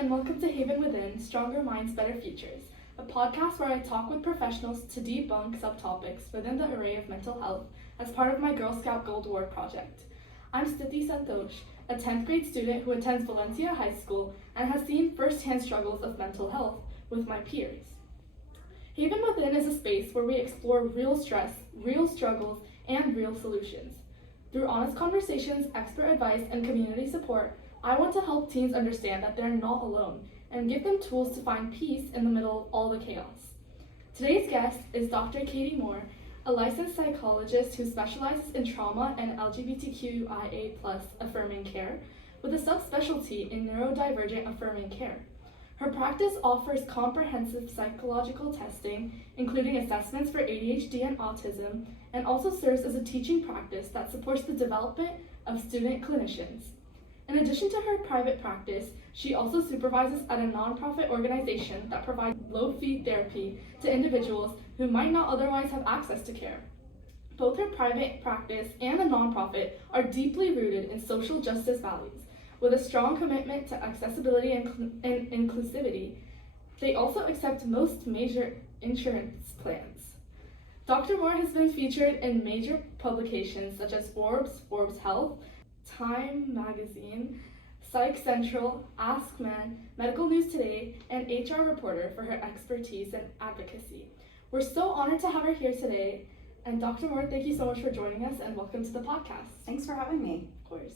and welcome to Haven Within, Stronger Minds, Better Futures, a podcast where I talk with professionals to debunk subtopics within the array of mental health as part of my Girl Scout Gold Award project. I'm Stiti Santosh, a 10th grade student who attends Valencia High School and has seen firsthand struggles of mental health with my peers. Haven Within is a space where we explore real stress, real struggles, and real solutions. Through honest conversations, expert advice, and community support, I want to help teens understand that they're not alone and give them tools to find peace in the middle of all the chaos. Today's guest is Dr. Katie Moore, a licensed psychologist who specializes in trauma and LGBTQIA+ affirming care with a subspecialty in neurodivergent affirming care. Her practice offers comprehensive psychological testing, including assessments for ADHD and autism, and also serves as a teaching practice that supports the development of student clinicians. In addition to her private practice, she also supervises at a nonprofit organization that provides low-fee therapy to individuals who might not otherwise have access to care. Both her private practice and the nonprofit are deeply rooted in social justice values, with a strong commitment to accessibility and inclusivity. They also accept most major insurance plans. Dr. Moore has been featured in major publications such as Forbes Health, Time Magazine, Psych Central, Ask Men, Medical News Today, and HR Reporter for her expertise and advocacy. We're so honored to have her here today. And Dr. Moore, thank you so much for joining us and welcome to the podcast. Thanks for having me. Of course.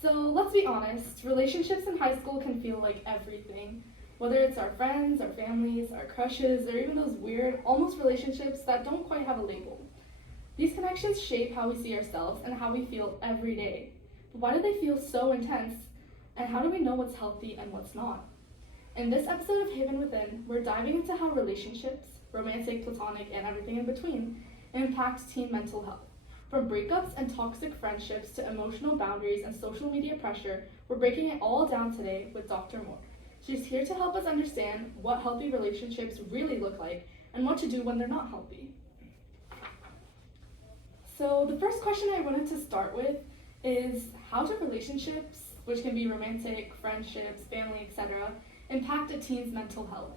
So let's be honest, relationships in high school can feel like everything. Whether it's our friends, our families, our crushes, or even those weird, almost relationships that don't quite have a label. These connections shape how we see ourselves and how we feel every day. But why do they feel so intense? And how do we know what's healthy and what's not? In this episode of Haven Within, we're diving into how relationships, romantic, platonic, and everything in between, impact teen mental health. From breakups and toxic friendships to emotional boundaries and social media pressure, we're breaking it all down today with Dr. Moore. She's here to help us understand what healthy relationships really look like and what to do when they're not healthy. So the first question I wanted to start with is, how do relationships, which can be romantic, friendships, family, etc., impact a teen's mental health?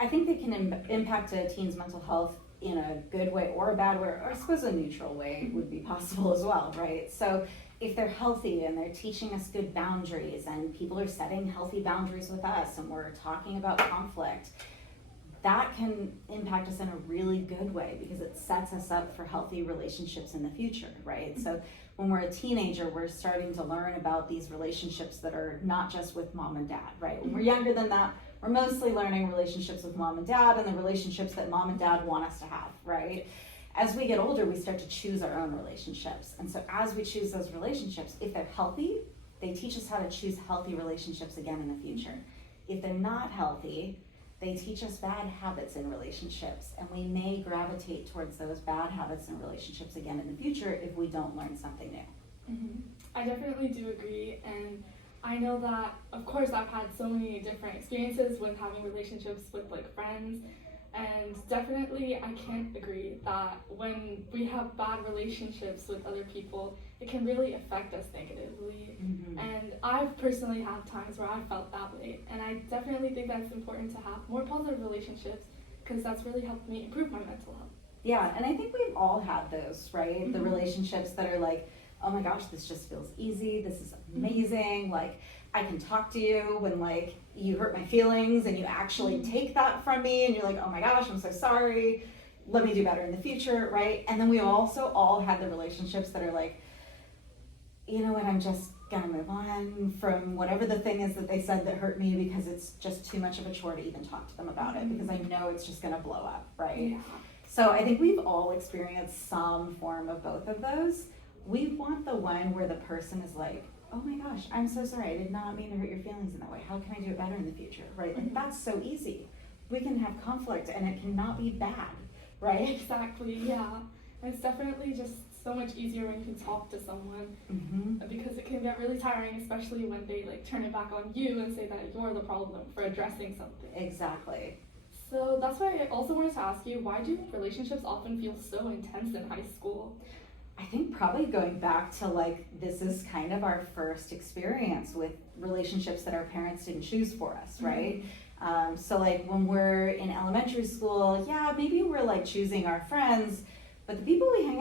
I think they can impact a teen's mental health in a good way or a bad way, or I suppose a neutral way would be possible as well, right? So if they're healthy and they're teaching us good boundaries and people are setting healthy boundaries with us and we're talking about conflict, that can impact us in a really good way because it sets us up for healthy relationships in the future, right? So when we're a teenager, we're starting to learn about these relationships that are not just with mom and dad, right? When we're younger than that, we're mostly learning relationships with mom and dad and the relationships that mom and dad want us to have, right? As we get older, we start to choose our own relationships. And so as we choose those relationships, if they're healthy, they teach us how to choose healthy relationships again in the future. If they're not healthy, they teach us bad habits in relationships, and we may gravitate towards those bad habits in relationships again in the future if we don't learn something new. Mm-hmm. I definitely do agree, and I know that, of course, I've had so many different experiences with having relationships with like friends, and definitely I can't agree that when we have bad relationships with other people, it can really affect us negatively. Mm-hmm. And I've personally had times where I felt that way, and I definitely think that it's important to have more positive relationships because that's really helped me improve my mental health. Yeah, and I think we've all had those, right? Mm-hmm. The relationships that are like, oh my gosh, this just feels easy, this is amazing, like I can talk to you when like you hurt my feelings and you actually take that from me and you're like, oh my gosh, I'm so sorry, let me do better in the future, right? And then we also all had the relationships that are like, you know what, I'm just gonna move on from whatever the thing is that they said that hurt me because it's just too much of a chore to even talk to them about it because I know it's just gonna blow up, right? Yeah. So I think we've all experienced some form of both of those. We want the one where the person is like, oh my gosh, I'm so sorry, I did not mean to hurt your feelings in that way. How can I do it better in the future, right? Like that's so easy. We can have conflict and it cannot be bad, right? Exactly, yeah. And it's definitely just so much easier when you can talk to someone because it can get really tiring, especially when they like turn it back on you and say that you're the problem for addressing something. Exactly. So that's why I also wanted to ask you, why do relationships often feel so intense in high school? I think probably going back to like, this is kind of our first experience with relationships that our parents didn't choose for us, right? So like when we're in elementary school, yeah, maybe we're like choosing our friends, but the people we hang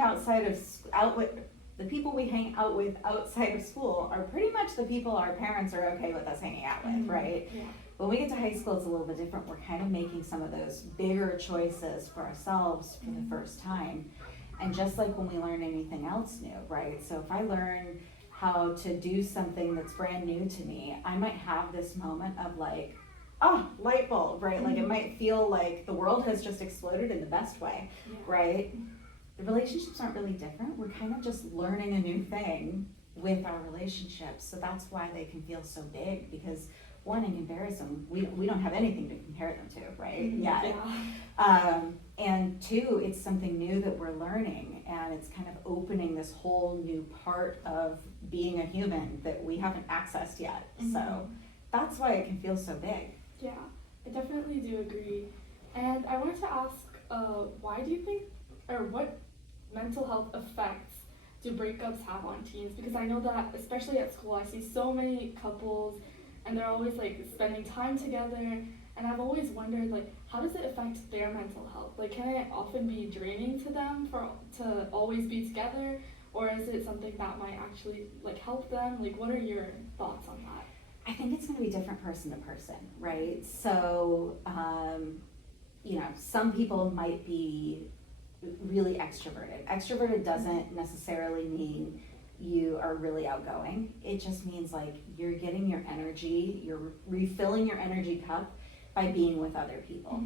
the people we hang out with outside of school are pretty much the people our parents are okay with us hanging out with, right? Yeah. When we get to high school, it's a little bit different. We're kind of making some of those bigger choices for ourselves for the first time. And just like when we learn anything else new, right? So if I learn how to do something that's brand new to me, I might have this moment of like, oh, light bulb, right? Like it might feel like the world has just exploded in the best way, right? The relationships aren't really different. We're kind of just learning a new thing with our relationships. So that's why they can feel so big, because one, in comparison, we don't have anything to compare them to, right? And two, it's something new that we're learning, and it's kind of opening this whole new part of being a human that we haven't accessed yet. So that's why it can feel so big. Yeah, I definitely do agree. And I wanted to ask, why do you think, or what mental health effects do breakups have on teens? Because I know that, especially at school, I see so many couples and they're always like spending time together, and I've always wondered, like, how does it affect their mental health? Like, can it often be draining to them to always be together, or is it something that might actually like help them? Like, what are your thoughts on that? I think it's going to be different person to person, right? So, some people might be really extroverted. Extroverted doesn't necessarily mean you are really outgoing. It just means like you're getting your energy, you're refilling your energy cup by being with other people.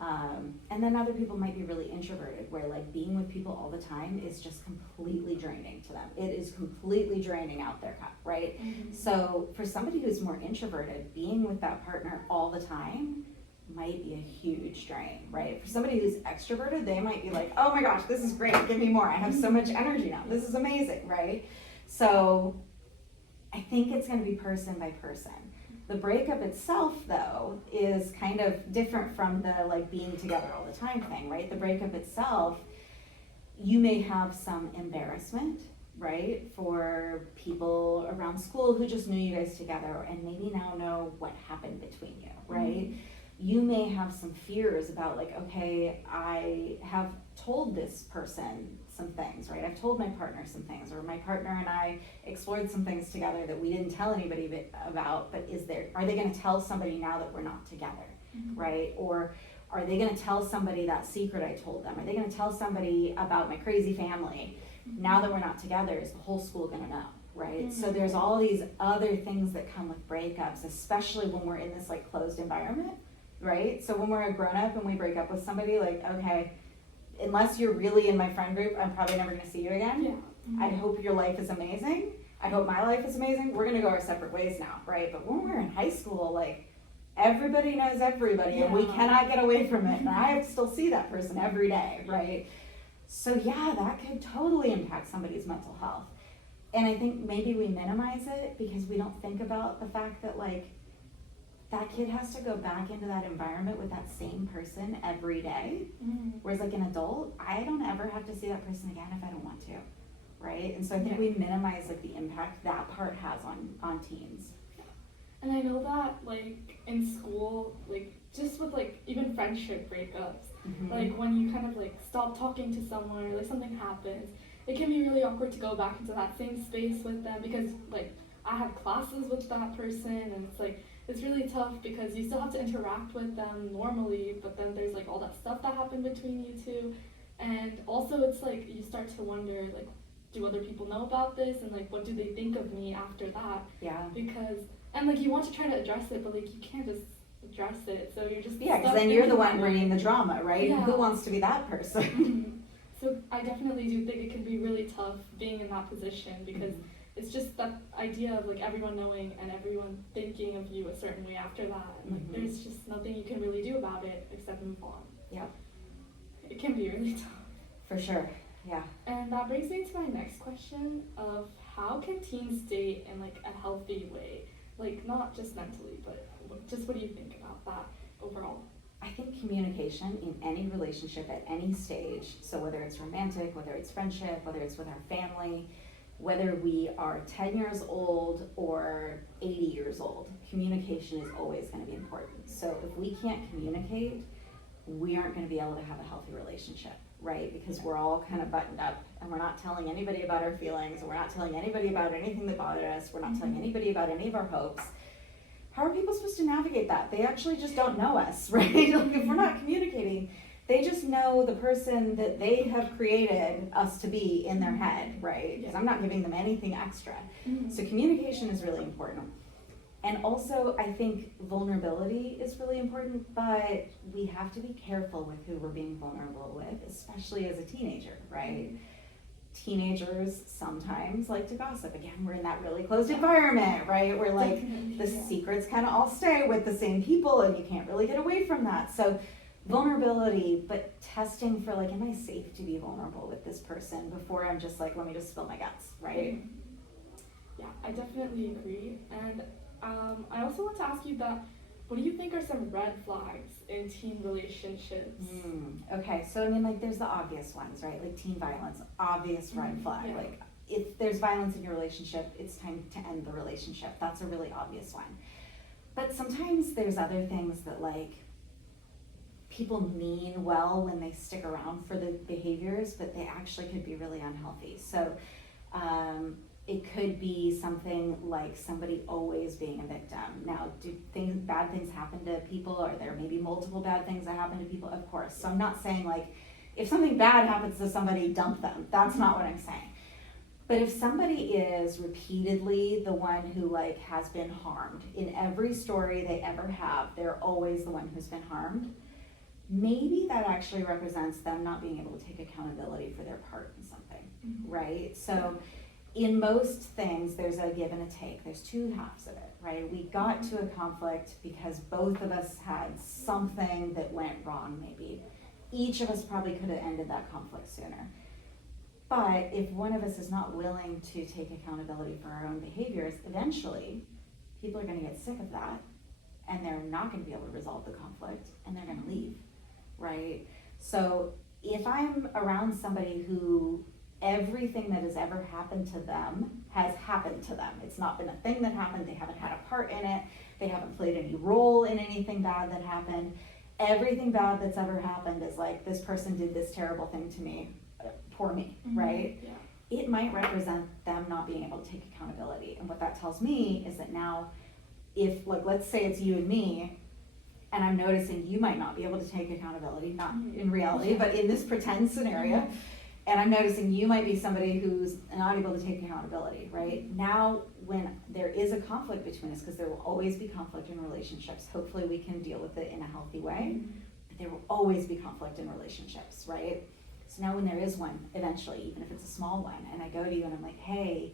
And then other people might be really introverted, where like being with people all the time is just completely draining to them. It is completely draining out their cup, right? So for somebody who's more introverted, being with that partner all the time might be a huge drain, right? For somebody who's extroverted, they might be like, oh my gosh, this is great, give me more. I have so much energy now. This is amazing, right? So I think it's going to be person by person. The breakup itself, though, is kind of different from the like being together all the time thing, right? The breakup itself, you may have some embarrassment, right, for people around school who just knew you guys together and maybe now know what happened between you, right? You may have some fears about like, okay, I have told this person some things, right? I've told my partner some things, or my partner and I explored some things together that we didn't tell anybody about, but are they going to tell somebody now that we're not together, right? Or are they going to tell somebody that secret I told them? Are they going to tell somebody about my crazy family? Now that we're not together, is the whole school going to know, right? So there's all these other things that come with breakups, especially when we're in this like closed environment, right? So when we're a grown-up and we break up with somebody, like, okay, unless you're really in my friend group, I'm probably never gonna see you again. I hope your life is amazing. I hope my life is amazing. We're gonna go our separate ways now, right? But when we're in high school, like, everybody knows everybody and we cannot get away from it. And I have to still see that person every day, right? So yeah, that could totally impact somebody's mental health. And I think maybe we minimize it because we don't think about the fact that like, that kid has to go back into that environment with that same person every day. Whereas like an adult, I don't ever have to see that person again if I don't want to, right? And so I think we minimize like the impact that part has on teens. And I know that like in school, like just with like even friendship breakups, like when you kind of like stop talking to someone or like something happens, it can be really awkward to go back into that same space with them, because like I had classes with that person, and it's like, it's really tough because you still have to interact with them normally, but then there's like all that stuff that happened between you two. And also it's like you start to wonder, like, do other people know about this, and like what do they think of me after that? Because, and like you want to try to address it, but like you can't just address it, so you're just because then you're the one bringing the drama, right? Who wants to be that person? So I definitely do think it can be really tough being in that position, because it's just that idea of like everyone knowing and everyone thinking of you a certain way after that, and like there's just nothing you can really do about it except move on. It can be really tough. For sure, And that brings me to my next question of how can teens date in like a healthy way? Like not just mentally, but just what do you think about that overall? I think communication in any relationship at any stage, so whether it's romantic, whether it's friendship, whether it's with our family, whether we are 10 years old or 80 years old, communication is always going to be important. So if we can't communicate, we aren't going to be able to have a healthy relationship, right? Because we're all kind of buttoned up and we're not telling anybody about our feelings, and we're not telling anybody about anything that bothered us, we're not telling anybody about any of our hopes. How are people supposed to navigate that? They actually just don't know us, right? Like if we're not communicating, they just know the person that they have created us to be in their head, right? Because I'm not giving them anything extra. So communication is really important. And also, I think vulnerability is really important, but we have to be careful with who we're being vulnerable with, especially as a teenager, right? Teenagers sometimes like to gossip. Again, we're in that really closed environment, right? Where like the secrets kind of all stay with the same people and you can't really get away from that. So vulnerability, but testing for like, am I safe to be vulnerable with this person before I'm just like, let me just spill my guts, right? Yeah, I definitely agree. And I also want to ask you that, what do you think are some red flags in teen relationships? Okay, so I mean, like, there's the obvious ones, right? Like teen violence, obvious red flag. Yeah. Like, if there's violence in your relationship, it's time to end the relationship. That's a really obvious one. But sometimes there's other things that, like, people mean well when they stick around for the behaviors, but they actually could be really unhealthy. So, it could be something like somebody always being a victim. Now, do bad things happen to people? Are there maybe multiple bad things that happen to people? Of course. So I'm not saying like, if something bad happens to somebody, dump them. That's not what I'm saying. But if somebody is repeatedly the one who like has been harmed, in every story they ever have, they're always the one who's been harmed, maybe that actually represents them not being able to take accountability for their part in something, right? So in most things, there's a give and a take. There's two halves of it, right? We got to a conflict because both of us had something that went wrong, maybe. Each of us probably could have ended that conflict sooner. But if one of us is not willing to take accountability for our own behaviors, eventually people are going to get sick of that and they're not going to be able to resolve the conflict and they're going to leave, right? So if I'm around somebody who everything that has ever happened to them has happened to them. It's not been a thing that happened. They haven't had a part in it. They haven't played any role in anything bad that happened. Everything bad that's ever happened is like, this person did this terrible thing to me, poor me, right? Yeah. It might represent them not being able to take accountability. And what that tells me is that now, if, like, let's say it's you and me, and I'm noticing you might not be able to take accountability, not in reality, but in this pretend scenario, and I'm noticing you might be somebody who's not able to take accountability, right? Now, when there is a conflict between us, because there will always be conflict in relationships, hopefully we can deal with it in a healthy way, but there will always be conflict in relationships, right? So now when there is one, eventually, even if it's a small one, and I go to you and I'm like, hey,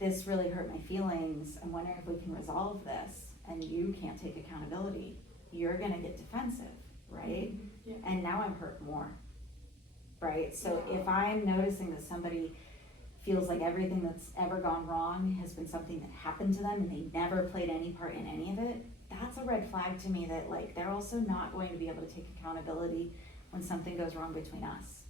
this really hurt my feelings, I'm wondering if we can resolve this, and you can't take accountability, you're gonna get defensive, right? Yeah. And now I'm hurt more. Right? So if I'm noticing that somebody feels like everything that's ever gone wrong has been something that happened to them and they never played any part in any of it, that's a red flag to me that like they're also not going to be able to take accountability when something goes wrong between us.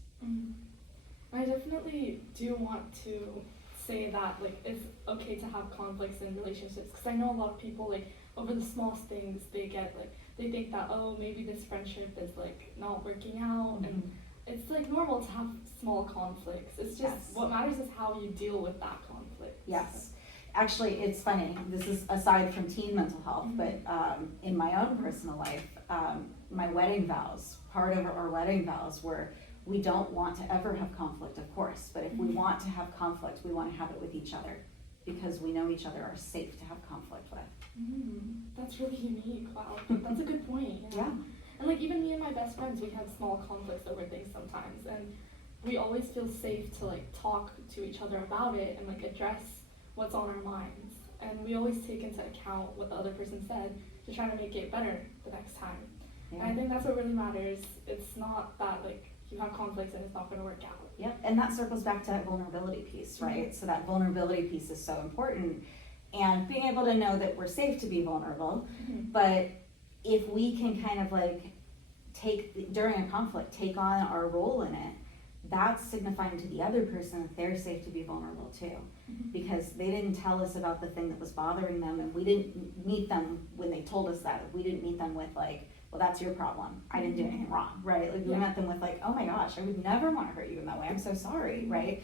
I definitely do want to say that like it's okay to have conflicts in relationships, because I know a lot of people like over the smallest things they get like, they think that, oh, maybe this friendship is like not working out, and it's like normal to have small conflicts. It's just what matters is how you deal with that conflict. Yes. Actually, it's funny. This is aside from teen mental health, but in my own personal life, my wedding vows, part of our wedding vows were we don't want to ever have conflict, of course, but if we want to have conflict, we want to have it with each other because we know each other are safe to have conflict with. That's really unique. Wow. That's a good point. Yeah. And like even me and my best friends, we have small conflicts over things sometimes, and we always feel safe to like talk to each other about it and like address what's on our minds. And we always take into account what the other person said to try to make it better the next time. And I think that's what really matters. It's not that like you have conflicts and it's not going to work out. Yep, and that circles back to that vulnerability piece, right? So that vulnerability piece is so important, and being able to know that we're safe to be vulnerable, but if we can kind of like during a conflict, take on our role in it, that's signifying to the other person that they're safe to be vulnerable too. Because they didn't tell us about the thing that was bothering them, and we didn't meet them when they told us that. We didn't meet them with like, well, that's your problem. I didn't do anything wrong, right? Like we met them with like, oh my gosh, I would never want to hurt you in that way. I'm so sorry, right?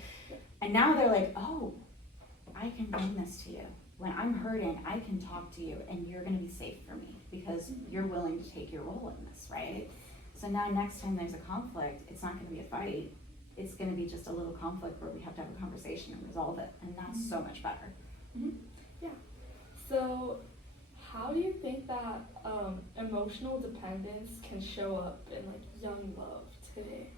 And now they're like, oh, I can bring this to you. When I'm hurting, I can talk to you, and you're going to be safe for me because you're willing to take your role in this, right? So now next time there's a conflict, it's not going to be a fight. It's going to be just a little conflict where we have to have a conversation and resolve it, and that's so much better. Yeah. So how do you think that emotional dependence can show up in like young love today?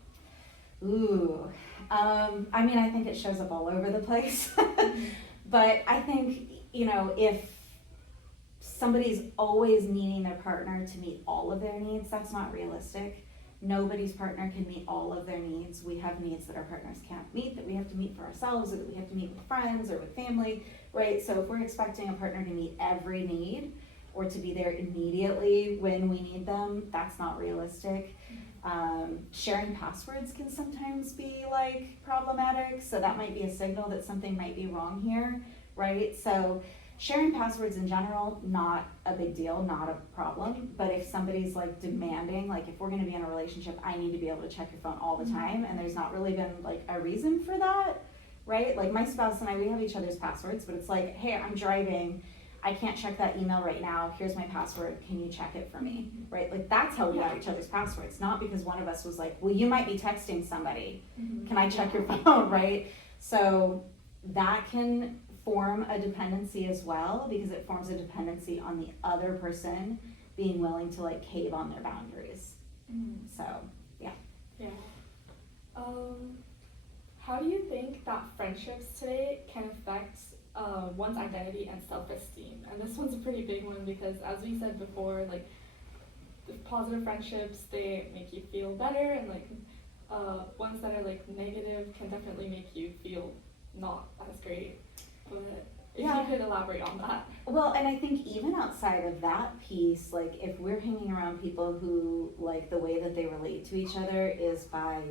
Ooh, I mean, I think it shows up all over the place. But I think, you know, if somebody's always needing their partner to meet all of their needs, that's not realistic. Nobody's partner can meet all of their needs. We have needs that our partners can't meet, that we have to meet for ourselves, or that we have to meet with friends or with family, right? So if we're expecting a partner to meet every need or to be there immediately when we need them, that's not realistic. Sharing passwords can sometimes be like problematic, so that might be a signal that something might be wrong here, right? So sharing passwords in general, not a big deal, not a problem. But if somebody's like demanding, like if we're gonna be in a relationship, I need to be able to check your phone all the time, and there's not really been like a reason for that, right? Like my spouse and I, we have each other's passwords, but it's like, hey, I'm driving, I can't check that email right now, here's my password, can you check it for me, right? Like that's how we have each other's passwords, not because one of us was like, well, you might be texting somebody, can I check your phone, right? So that can form a dependency as well, because it forms a dependency on the other person being willing to like cave on their boundaries. So yeah. How do you think that friendships today can affect one's identity and self-esteem? And this one's a pretty big one because, as we said before, like the positive friendships, they make you feel better, and like ones that are like negative can definitely make you feel not as great. But if you could elaborate on that. Well, and I think even outside of that piece, like if we're hanging around people who like the way that they relate to each other is by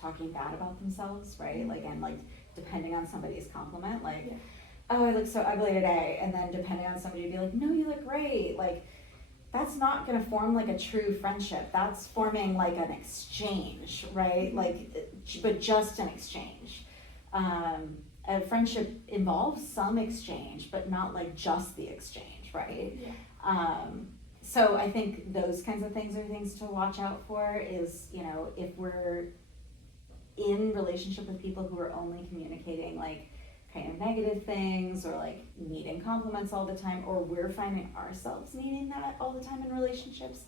talking bad about themselves, right? Like, and like depending on somebody's compliment, like, oh, I look so ugly today, and then depending on somebody to be like, no, you look great, like that's not going to form like a true friendship. That's forming like an exchange, right? Like, but just an exchange. A friendship involves some exchange, but not like just the exchange, right? So I think those kinds of things are things to watch out for. Is, you know, if we're in relationship with people who are only communicating like kind of negative things, or like needing compliments all the time, or we're finding ourselves needing that all the time in relationships,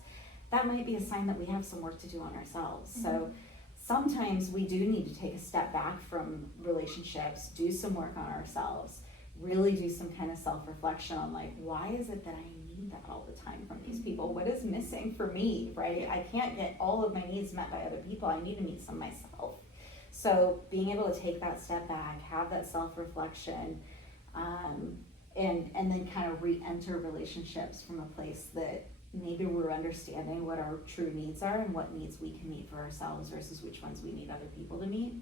that might be a sign that we have some work to do on ourselves. So sometimes we do need to take a step back from relationships, do some work on ourselves, really do some kind of self-reflection on like, why is it that I need that all the time from these people? What is missing for me, right? I can't get all of my needs met by other people. I need to meet some myself. So being able to take that step back, have that self-reflection, and then kind of re-enter relationships from a place that maybe we're understanding what our true needs are and what needs we can meet for ourselves versus which ones we need other people to meet.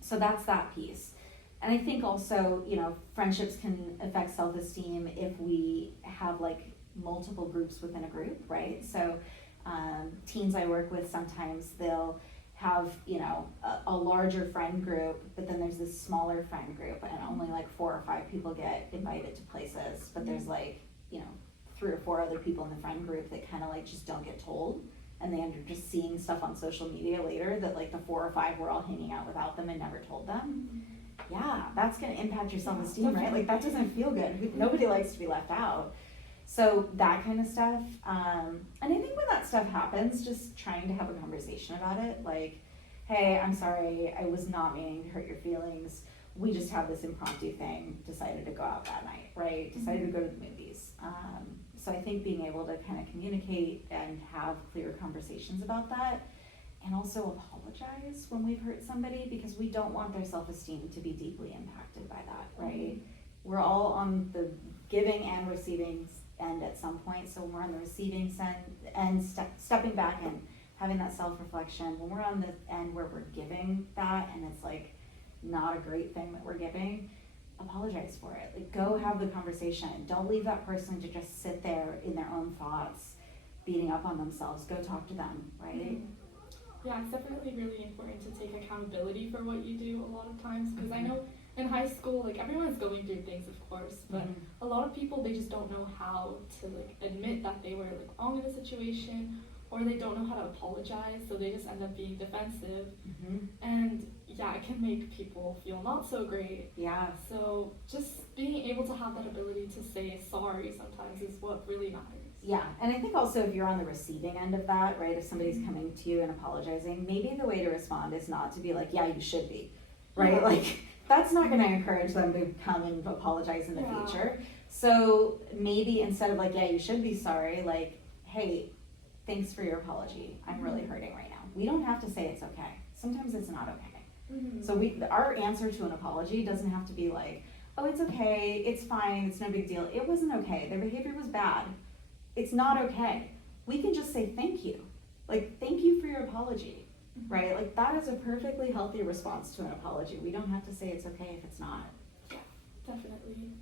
So that's that piece. And I think also, you know, friendships can affect self-esteem if we have like multiple groups within a group, right? So teens I work with, sometimes they'll have, you know, a larger friend group, but then there's this smaller friend group, and only like 4 or 5 people get invited to places, but there's like, you know, 3 or 4 other people in the friend group that kind of like just don't get told, and they end up just seeing stuff on social media later that like the 4 or 5 were all hanging out without them and never told them. Yeah, that's going to impact your self-esteem, right? Like that doesn't feel good. Nobody likes to be left out. So that kind of stuff. And I think when that stuff happens, just trying to have a conversation about it. Like, hey, I'm sorry, I was not meaning to hurt your feelings. We just have this impromptu thing, decided to go out that night, right? Decided to go to the movies. So I think being able to kind of communicate and have clear conversations about that, and also apologize when we've hurt somebody, because we don't want their self-esteem to be deeply impacted by that, right? We're all on the giving and receiving end at some point. So when we're on the receiving end, stepping back and having that self-reflection, when we're on the end where we're giving that and it's like not a great thing that we're giving, apologize for it. Like, go have the conversation. Don't leave that person to just sit there in their own thoughts, beating up on themselves. Go talk to them, right? Mm-hmm. Yeah, it's definitely really important to take accountability for what you do a lot of times, because I know in high school, like, everyone's going through things, of course, but a lot of people, they just don't know how to, like, admit that they were, like, wrong in a situation, or they don't know how to apologize, so they just end up being defensive. And yeah, it can make people feel not so great. Yeah. So just being able to have that ability to say sorry sometimes is what really matters. Yeah, and I think also if you're on the receiving end of that, right, if somebody's coming to you and apologizing, maybe the way to respond is not to be like, yeah, you should be, right? Yeah. Like, that's not going to encourage them to come and apologize in the future. So maybe instead of like, yeah, you should be sorry, like, hey, thanks for your apology. I'm really hurting right now. We don't have to say it's okay. Sometimes it's not okay. So our answer to an apology doesn't have to be like, oh, it's okay, it's fine, it's no big deal. It wasn't okay. Their behavior was bad. It's not okay. We can just say thank you. Like, thank you for your apology, right? Like, that is a perfectly healthy response to an apology. We don't have to say it's okay if it's not. Yeah, definitely.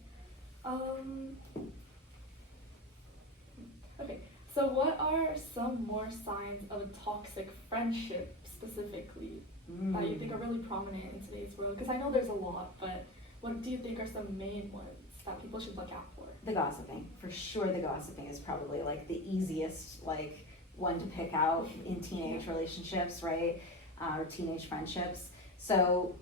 Okay, so what are some more signs of a toxic friendship specifically that you think are really prominent in today's world? Because I know there's a lot, but what do you think are some main ones that people should look out for? The gossiping, for sure. The gossiping is probably like the easiest like one to pick out in teenage relationships, right? Or teenage friendships. So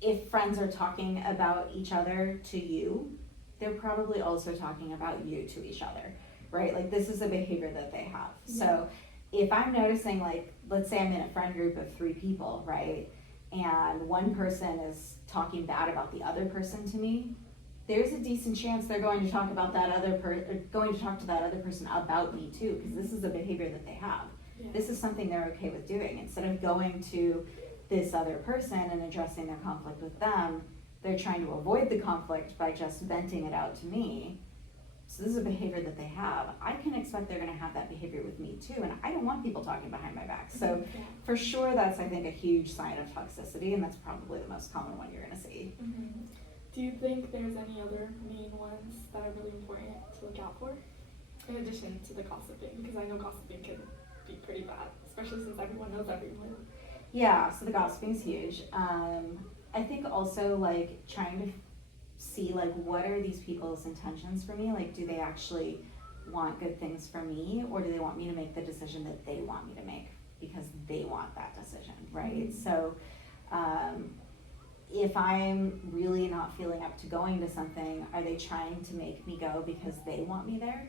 if friends are talking about each other to you, they're probably also talking about you to each other, right? Like, this is a behavior that they have. So if I'm noticing, like, let's say I'm in a friend group of 3 people, right? And one person is talking bad about the other person to me, there's a decent chance they're going to talk about that other going to talk to that other person about me too, because this is a behavior that they have. This is something they're okay with doing. Instead of going to this other person and addressing their conflict with them, they're trying to avoid the conflict by just venting it out to me. So this is a behavior that they have. I can expect they're going to have that behavior with me too, and I don't want people talking behind my back. So for sure, that's, I think, a huge sign of toxicity, and that's probably the most common one you're going to see. Do you think there's any other main ones that are really important to look out for, in addition to the gossiping? Because I know gossiping can be pretty bad, especially since everyone knows everyone. Yeah, so the gossiping's huge. I think also, like, trying to see, like, what are these people's intentions for me? Like, do they actually want good things for me, or do they want me to make the decision that they want me to make because they want that decision, right? So if I'm really not feeling up to going to something, are they trying to make me go because they want me there?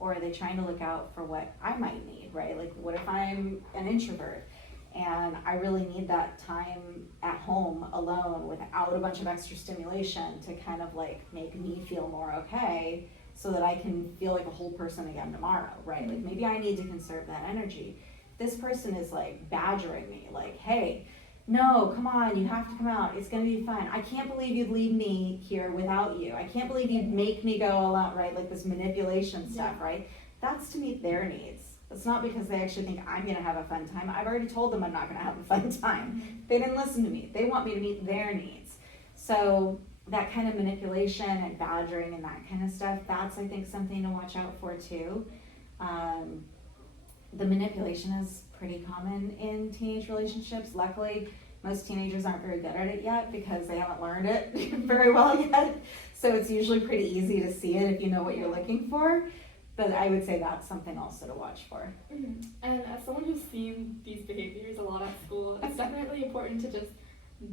Or are they trying to look out for what I might need, right? Like, what if I'm an introvert and I really need that time at home alone without a bunch of extra stimulation to kind of like make me feel more okay so that I can feel like a whole person again tomorrow, right? Like, maybe I need to conserve that energy. This person is like badgering me, like, hey, no, come on, you have to come out. It's going to be fun. I can't believe you'd leave me here without you. I can't believe you'd make me go all out, right? Like, this manipulation stuff, right? That's to meet their needs. It's not because they actually think I'm going to have a fun time. I've already told them I'm not going to have a fun time. They didn't listen to me. They want me to meet their needs. So that kind of manipulation and badgering and that kind of stuff, that's, I think, something to watch out for too. The manipulation is pretty common in teenage relationships. Luckily, most teenagers aren't very good at it yet because they haven't learned it very well yet. So it's usually pretty easy to see it if you know what you're looking for. But I would say that's something also to watch for. And as someone who's seen these behaviors a lot at school, it's definitely important to just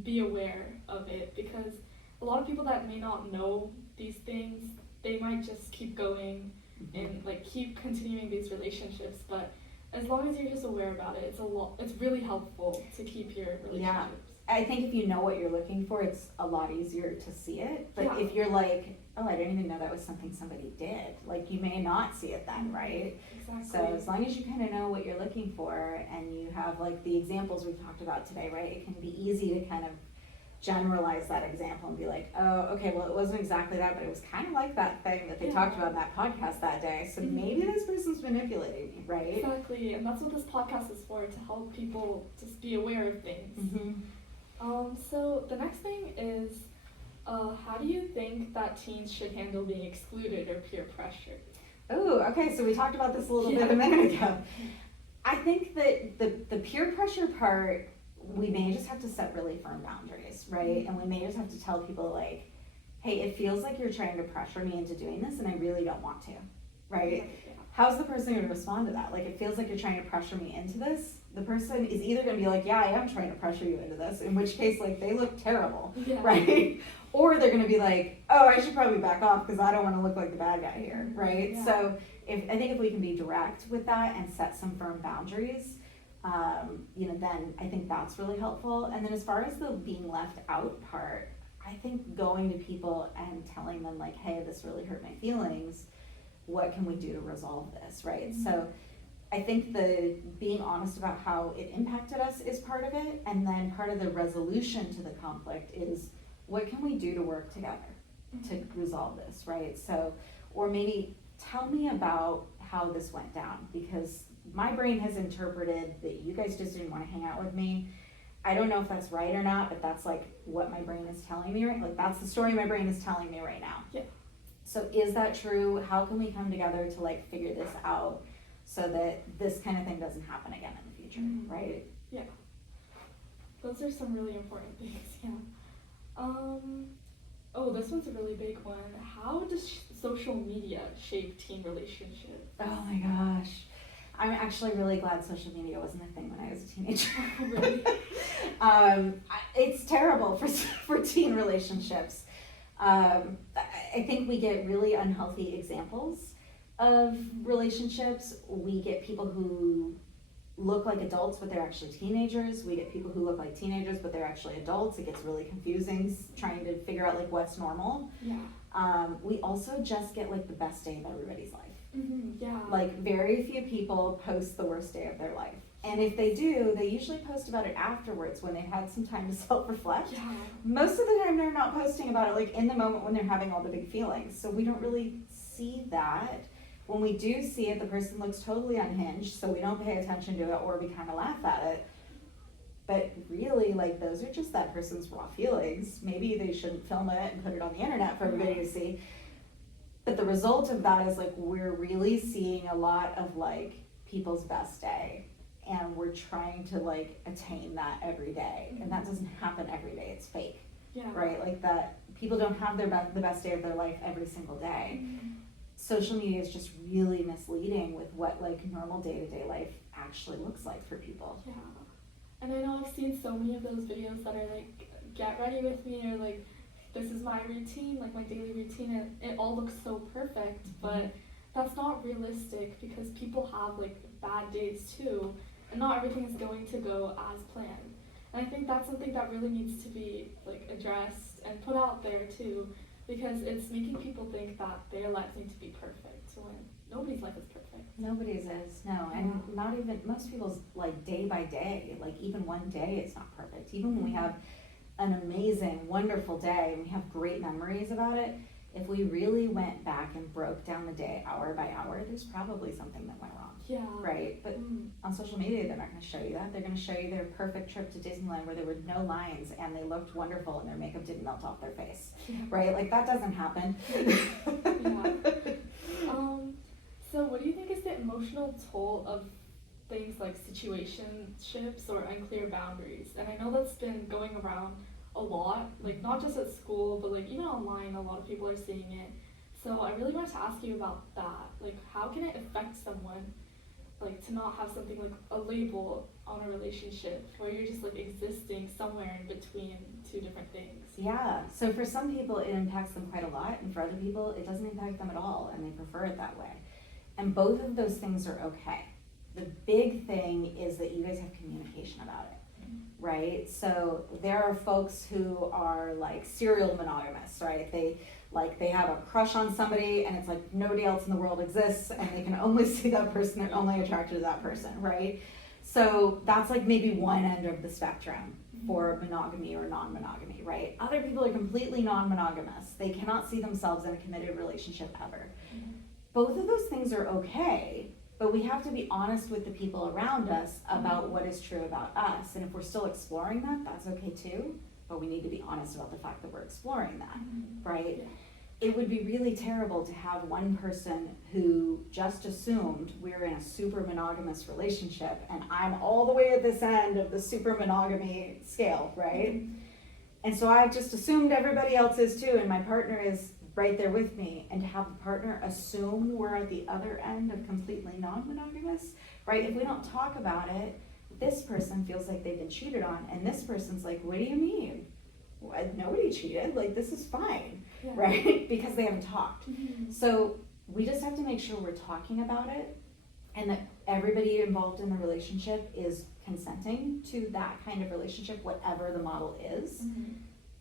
be aware of it, because a lot of people that may not know these things, they might just keep going and like keep continuing these relationships. But as long as you're just aware about it, it's really helpful to keep your relationships. Yeah. I think if you know what you're looking for, it's a lot easier to see it. But if you're like, oh, I didn't even know that was something somebody did, like, you may not see it then, right? Exactly. So as long as you kind of know what you're looking for and you have like the examples we've talked about today, right? It can be easy to kind of generalize that example and be like, oh, okay, well, it wasn't exactly that, but it was kind of like that thing that they talked about in that podcast that day. So maybe this person's manipulating me, right? Exactly, and that's what this podcast is for, to help people just be aware of things. So the next thing is, how do you think that teens should handle being excluded or peer pressured? Oh, okay, so we talked about this a little bit a minute ago. I think that the peer pressure part, we may just have to set really firm boundaries, right? And we may just have to tell people like, hey, it feels like you're trying to pressure me into doing this and I really don't want to, right? How's the person going to respond to that? Like, it feels like you're trying to pressure me into this. The person is either going to be like, yeah, I am trying to pressure you into this, in which case, like, they look terrible, right? Or they're going to be like, oh, I should probably back off because I don't want to look like the bad guy here, right? Yeah. So I think if we can be direct with that and set some firm boundaries, then I think that's really helpful. And then as far as the being left out part, I think going to people and telling them like, hey, this really hurt my feelings. What can we do to resolve this, right? So I think the being honest about how it impacted us is part of it. And then part of the resolution to the conflict is, what can we do to work together to resolve this, right? So, or maybe tell me about how this went down, because my brain has interpreted that you guys just didn't want to hang out with me. I don't know if that's right or not, but that's like what my brain is telling me, right? Like, that's the story my brain is telling me right now. Yeah. So is that true? How can we come together to like figure this out so that this kind of thing doesn't happen again in the future, right? Yeah. Those are some really important things, yeah. This one's a really big one. How does social media shape teen relationships? Oh my gosh. I'm actually really glad social media wasn't a thing when I was a teenager. Really? It's terrible for teen relationships. I think we get really unhealthy examples of relationships. We get people who look like adults but they're actually teenagers. We get people who look like teenagers but they're actually adults. It gets really confusing trying to figure out like what's normal. Yeah. We also just get like the best day of everybody's life. Yeah. Like, very few people post the worst day of their life. And if they do, they usually post about it afterwards when they've had some time to self-reflect. Yeah. Most of the time they're not posting about it like in the moment when they're having all the big feelings. So we don't really see that. When we do see it, the person looks totally unhinged, so we don't pay attention to it, or we kind of laugh at it. But really, like, those are just that person's raw feelings. Maybe they shouldn't film it and put it on the internet for everybody to see. But the result of that is like, we're really seeing a lot of like people's best day, and we're trying to like attain that every day. And that doesn't happen every day. It's fake, right? Like, that people don't have the best day of their life every single day. Social media is just really misleading with what like normal day-to-day life actually looks like for people. Yeah. And I know I've seen so many of those videos that are like, get ready with me, or like, this is my routine, like my daily routine, and it all looks so perfect, but that's not realistic because people have like bad days too, and not everything is going to go as planned. And I think that's something that really needs to be like addressed and put out there too, because it's making people think that their lives need to be perfect when nobody's life is perfect. Nobody's is, no, and not even, most people's like day by day, like even one day it's not perfect. Even when we have an amazing, wonderful day and we have great memories about it, if we really went back and broke down the day hour by hour, there's probably something that went wrong. Yeah. Right? But on social media, they're not going to show you that. They're going to show you their perfect trip to Disneyland where there were no lines and they looked wonderful and their makeup didn't melt off their face. Yeah. Right? Like, that doesn't happen. So what do you think is the emotional toll of things like situationships or unclear boundaries? And I know that's been going around a lot, like not just at school, but like even online, a lot of people are seeing it. So I really wanted to ask you about that. Like, how can it affect someone, like, to not have something like a label on a relationship where you're just like existing somewhere in between two different things? Yeah, so for some people it impacts them quite a lot, and for other people it doesn't impact them at all, and they prefer it that way. And both of those things are okay. The big thing is that you guys have communication about it, right? So there are folks who are like serial monogamous, right? They have a crush on somebody and it's like nobody else in the world exists and they can only see that person, they're only attracted to that person, right? So that's like maybe one end of the spectrum. for monogamy or non-monogamy, right? Other people are completely non-monogamous. They cannot see themselves in a committed relationship ever. Both of those things are okay, but we have to be honest with the people around us about what is true about us. And if we're still exploring that, that's okay too, but we need to be honest about the fact that we're exploring that, right? It would be really terrible to have one person who just assumed we're in a super monogamous relationship and I'm all the way at this end of the super monogamy scale, right? And so I've just assumed everybody else is too, and my partner is right there with me. And to have the partner assume we're at the other end of completely non-monogamous, right? If we don't talk about it, this person feels like they've been cheated on, and this person's like, what do you mean? Nobody cheated, like this is fine, right? Because they haven't talked. So we just have to make sure we're talking about it and that everybody involved in the relationship is consenting to that kind of relationship, whatever the model is.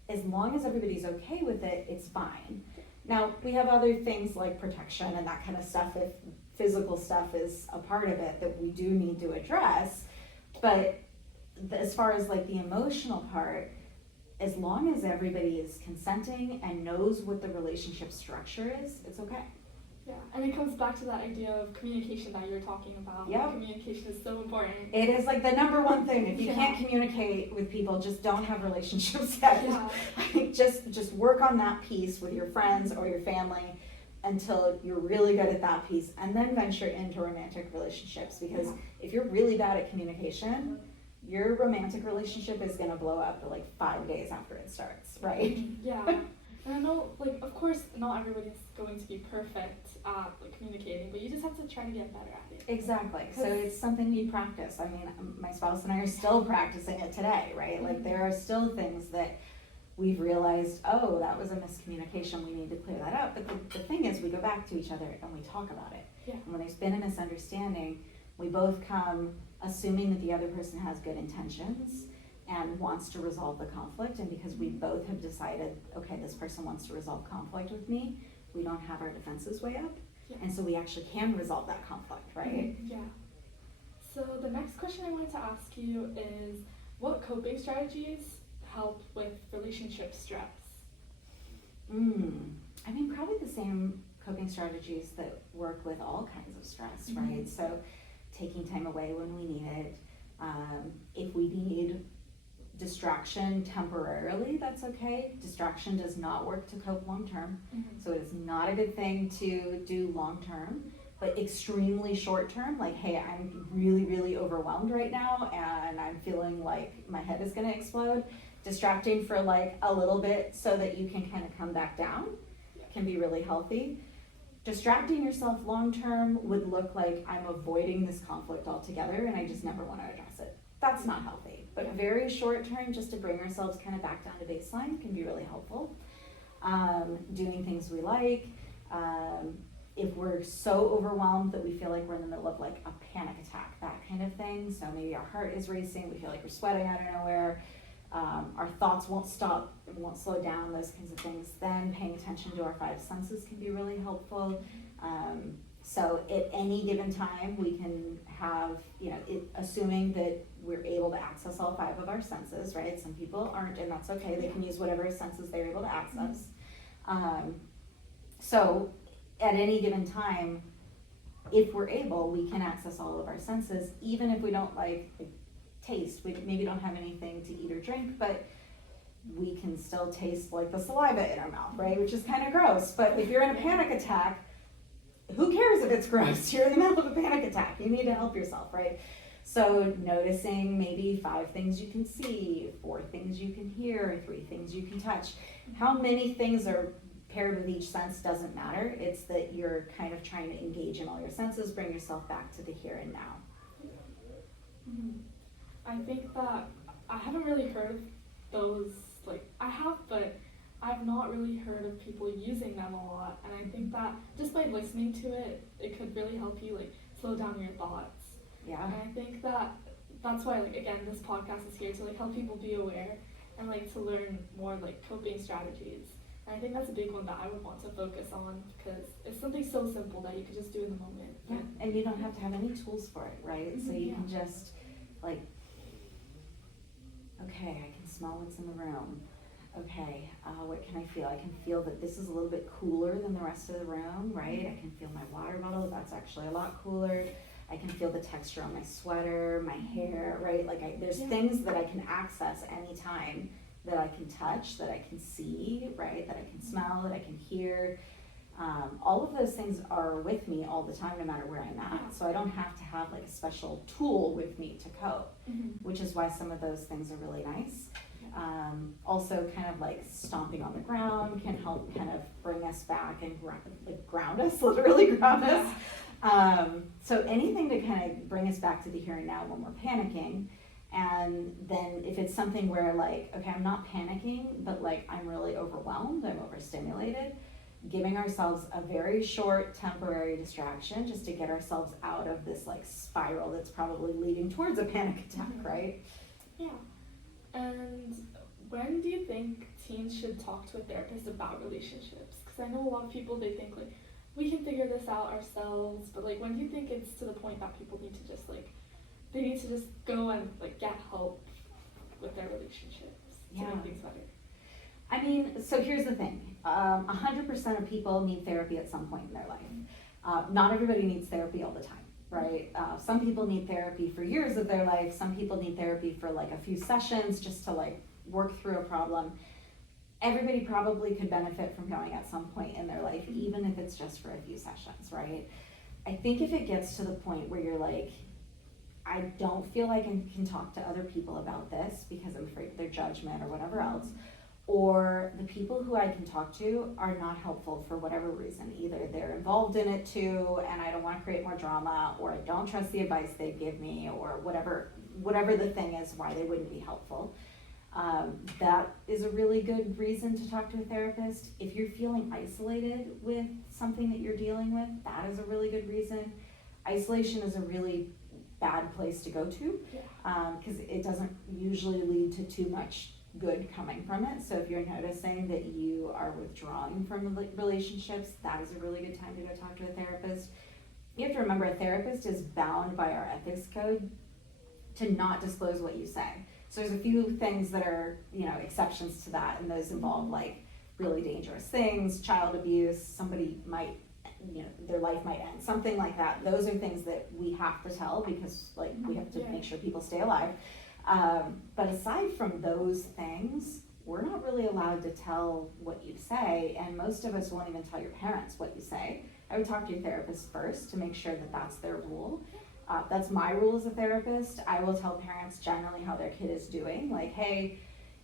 As long as everybody's okay with it, it's fine. Now, we have other things like protection and that kind of stuff, if physical stuff is a part of it that we do need to address. But as far as like the emotional part, as long as everybody is consenting and knows what the relationship structure is, it's okay. Yeah, and it comes back to that idea of communication that you were talking about. Yep. Communication is so important. It is like the number one thing. If you can't communicate with people, just don't have relationships yet. Just work on that piece with your friends or your family until you're really good at that piece, and then venture into romantic relationships. Because if you're really bad at communication, your romantic relationship is gonna blow up like 5 days after it starts, right? Yeah. And I know, like, of course, not everybody's going to be perfect at like communicating, but you just have to try to get better at it. Exactly. So it's something we practice. I mean, my spouse and I are still practicing it today, right? Like, there are still things that we've realized, oh, that was a miscommunication, we need to clear that up. But the thing is, we go back to each other and we talk about it. And when there's been a misunderstanding, we both come assuming that the other person has good intentions and wants to resolve the conflict. And because we both have decided, okay, this person wants to resolve conflict with me, we don't have our defenses way up. And so we actually can resolve that conflict, right? Yeah. So the next question I wanted to ask you is, what coping strategies help with relationship stress? I mean, probably the same coping strategies that work with all kinds of stress, right? So taking time away when we need it. If we need distraction temporarily, that's okay. Distraction does not work to cope long term. So it's not a good thing to do long term, but extremely short term, like, hey, I'm really, really overwhelmed right now and I'm feeling like my head is gonna explode. Distracting for like a little bit so that you can kind of come back down can be really healthy. Distracting yourself long term would look like I'm avoiding this conflict altogether and I just never want to address it. That's not healthy. But very short term, just to bring ourselves kind of back down to baseline, can be really helpful. Doing things we like. If we're so overwhelmed that we feel like we're in the middle of like a panic attack, that kind of thing. So maybe our heart is racing, we feel like we're sweating out of nowhere. Our thoughts won't stop, won't slow down, those kinds of things. Then paying attention to our 5 senses can be really helpful. So at any given time, we can have, assuming that we're able to access all 5 of our senses, right? Some people aren't, and that's okay. They can use whatever senses they're able to access. So at any given time, if we're able, we can access all of our senses, even if we don't like taste. We maybe don't have anything to eat or drink, but we can still taste like the saliva in our mouth, right? Which is kind of gross. But if you're in a panic attack, who cares if it's gross? You're in the middle of a panic attack. You need to help yourself, right? So noticing maybe 5 things you can see, 4 things you can hear, 3 things you can touch. How many things are paired with each sense doesn't matter. It's that you're kind of trying to engage in all your senses, bring yourself back to the here and now. I think that I haven't really heard of those, like, I have, but I've not really heard of people using them a lot. And I think that just by listening to it, it could really help you, like, slow down your thoughts. Yeah. And I think that that's why, like, again, this podcast is here to, like, help people be aware and, like, to learn more, like, coping strategies. And I think that's a big one that I would want to focus on because it's something so simple that you could just do in the moment. Yeah, and you don't have to have any tools for it, right? So you can just, like, Okay, I can smell what's in the room. Okay, what can I feel? I can feel that this is a little bit cooler than the rest of the room, right? I can feel my water bottle, that's actually a lot cooler. I can feel the texture on my sweater, my hair, right? Like there's things that I can access anytime, that I can touch, that I can see, right? That I can smell, that I can hear. All of those things are with me all the time, no matter where I'm at. So I don't have to have like a special tool with me to cope, which is why some of those things are really nice. Also kind of like stomping on the ground can help kind of bring us back and ground us, literally ground us. So anything to kind of bring us back to the here and now when we're panicking. And then if it's something where like, okay, I'm not panicking, but like I'm really overwhelmed, I'm overstimulated, giving ourselves a very short temporary distraction just to get ourselves out of this like spiral that's probably leading towards a panic attack, right? Yeah. And when do you think teens should talk to a therapist about relationships? Because I know a lot of people, they think like, we can figure this out ourselves, but like when do you think it's to the point that people need to just like, they need to just go and like get help with their relationships to make things better? I mean, so here's the thing, 100% of people need therapy at some point in their life. Not everybody needs therapy all the time, right? Some people need therapy for years of their life, some people need therapy for like a few sessions just to like work through a problem. Everybody probably could benefit from going at some point in their life, even if it's just for a few sessions, right? I think if it gets to the point where you're like, I don't feel like I can talk to other people about this because I'm afraid of their judgment or whatever else, or the people who I can talk to are not helpful for whatever reason. Either they're involved in it too and I don't want to create more drama, or I don't trust the advice they give me, or whatever the thing is why they wouldn't be helpful. That is a really good reason to talk to a therapist. If you're feeling isolated with something that you're dealing with, that is a really good reason. Isolation is a really bad place to go to because it doesn't usually lead to too much good coming from it. So if you're noticing that you are withdrawing from relationships, that is a really good time to go talk to a therapist. You have to remember, a therapist is bound by our ethics code to not disclose what you say. So there's a few things that are, exceptions to that, and those involve like really dangerous things, child abuse, somebody might, their life might end, something like that. Those are things that we have to tell because like we have to make sure people stay alive. But aside from those things, we're not really allowed to tell what you say, and most of us won't even tell your parents what you say. I would talk to your therapist first to make sure that that's their rule. That's my rule as a therapist. I will tell parents generally how their kid is doing, like, hey,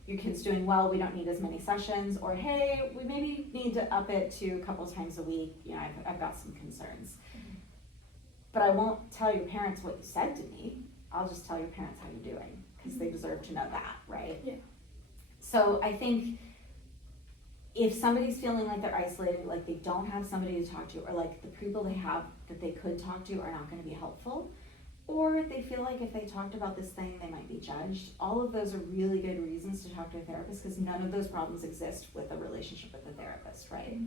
your kid's doing well, we don't need as many sessions, or hey, we maybe need to up it to a couple times a week, I've got some concerns. But I won't tell your parents what you said to me, I'll just tell your parents how you're doing, because they deserve to know that, right? Yeah. So I think if somebody's feeling like they're isolated, like they don't have somebody to talk to, or like the people they have that they could talk to are not going to be helpful, or they feel like if they talked about this thing, they might be judged, all of those are really good reasons to talk to a therapist, because none of those problems exist with a relationship with a therapist, right?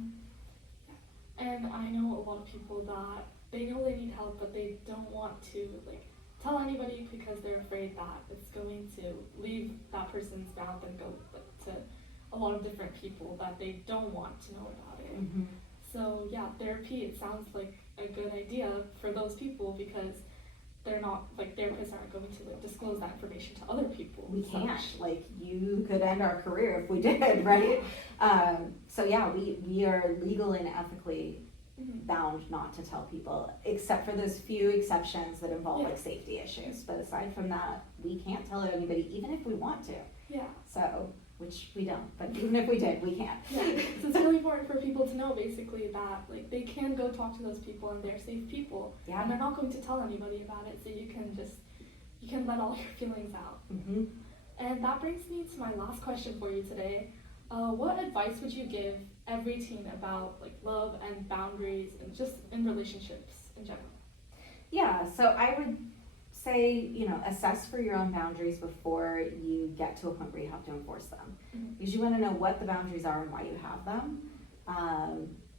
Yeah. And I know a lot of people that they know they need help, but they don't want to like tell anybody because they're afraid that it's going to leave that person's mouth and go to a lot of different people that they don't want to know about it. So yeah, therapy, it sounds like a good idea for those people because they're not, like, therapists aren't going to like disclose that information to other people. We can't, like, you could end our career if we did, right? So yeah, we are legally and ethically bound not to tell people, except for those few exceptions that involve like safety issues. But aside from that, we can't tell it anybody, even if we want to. Yeah. So, which we don't, but even if we did, we can't. Yeah. So it's really important for people to know basically that like they can go talk to those people and they're safe people. Yeah. And they're not going to tell anybody about it, so you can let all your feelings out. And that brings me to my last question for you today. What advice would you give every teen about like love and boundaries and just in relationships in general? Yeah, so I would say, assess for your own boundaries before you get to a point where you have to enforce them. Because you want to know what the boundaries are and why you have them.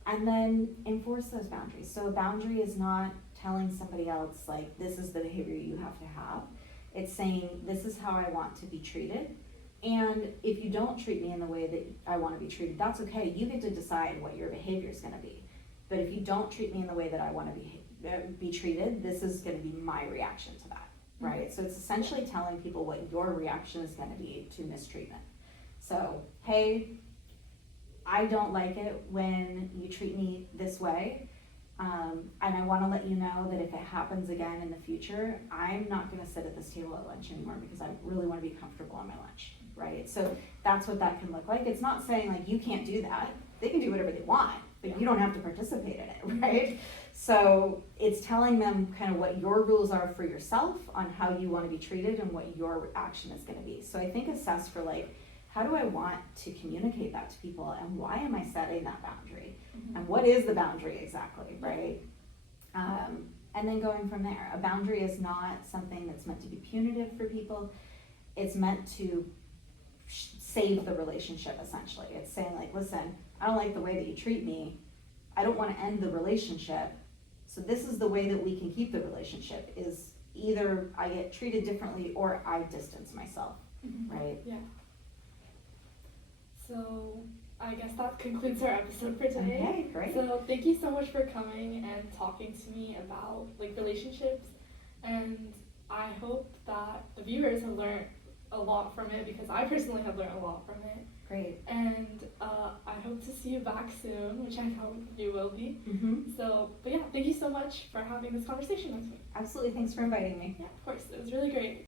And then enforce those boundaries. So a boundary is not telling somebody else, like, this is the behavior you have to have. It's saying, this is how I want to be treated. And if you don't treat me in the way that I want to be treated, that's okay. You get to decide what your behavior is going to be. But if you don't treat me in the way that I want to be treated, this is going to be my reaction to that, right? So it's essentially telling people what your reaction is going to be to mistreatment. So, hey, I don't like it when you treat me this way. And I want to let you know that if it happens again in the future, I'm not going to sit at this table at lunch anymore because I really want to be comfortable on my lunch, right? So that's what that can look like. It's not saying like you can't do that. They can do whatever they want, but you don't have to participate in it, right? So it's telling them kind of what your rules are for yourself on how you want to be treated and what your action is going to be. So I think assess for like, how do I want to communicate that to people, and why am I setting that boundary? And what is the boundary exactly, right? And then going from there. A boundary is not something that's meant to be punitive for people. It's meant to save the relationship, essentially. It's saying like, listen, I don't like the way that you treat me. I don't want to end the relationship. So this is the way that we can keep the relationship, is either I get treated differently or I distance myself, right? Yeah. So I guess that concludes our episode for today. Okay, great. So thank you so much for coming and talking to me about like relationships, and I hope that the viewers have learned a lot from it, because I personally have learned a lot from it. Great. And I hope to see you back soon, which I know you will be. Mm-hmm. So, but yeah, thank you so much for having this conversation with me. Absolutely, thanks for inviting me. Yeah, of course, it was really great.